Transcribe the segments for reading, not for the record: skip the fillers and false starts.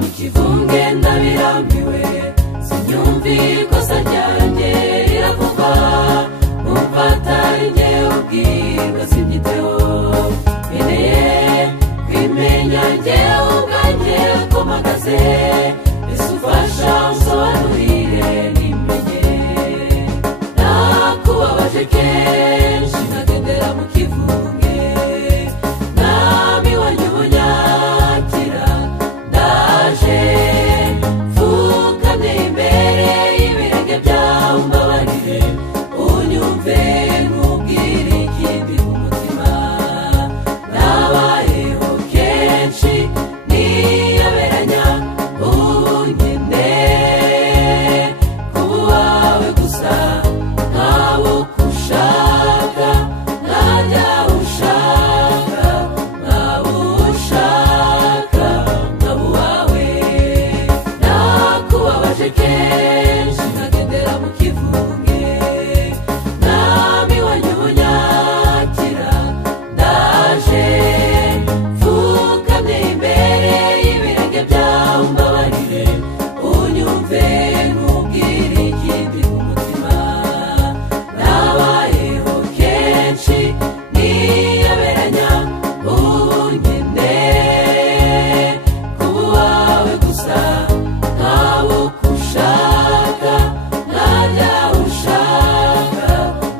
mu kivunge ndabirambiwe sinyumva ikosa ryanjye riravugwa numva atari njye ubwirwa simbyiteho nkeneye kwimenya njyewe ubwanjye ko mpagaze ese ufasha unsobanurire nimenye nakubabaje kenshi nkagendera mu kivunge nami wanyubunyakira ndaje mfukamye imbere y'ibirenge byawe umbabarire unyumve nkubwire ikindi mu mutima nabayeho kenshi niyoberanya unyine kuba uwawe gusa nk'abo ushaka nkajya ushaka nk'abo ushaka nk'abo uwawe nakubabaje kenshi nkagendera mu kivunge nami wanyubunyakira ndaje mfukamye imbere y'ibirenge byawe umbabarire unyumve nkubwire ikindi mu mutima nabayeho kenshi niyoberanya unyine kuba uwawe gusa nk'abo ushaka nkajya ushaka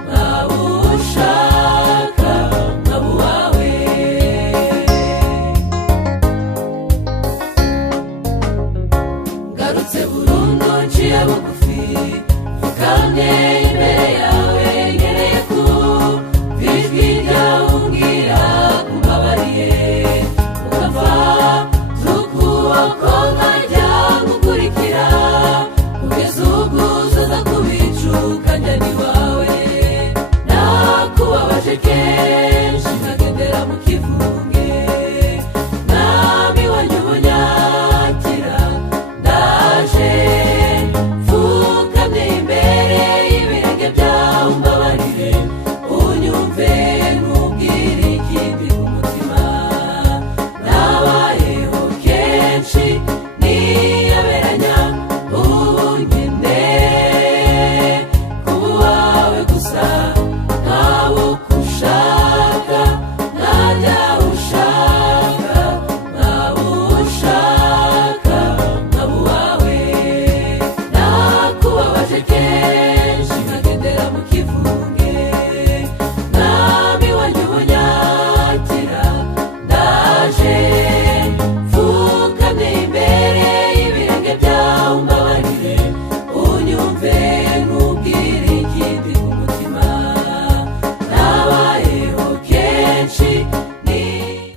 nk'abo ushaka nk'abo uwawe ngarutse burundu nciye bugufi mfukamye imbere yawe nkeneye kumva ijwi ryawe umbwira kumbabariye ukamva z'ukuboko nkajya ngukurikira kugeza ubwo uzaza kubicu ukajya n'iwawe nakubabaje kenshi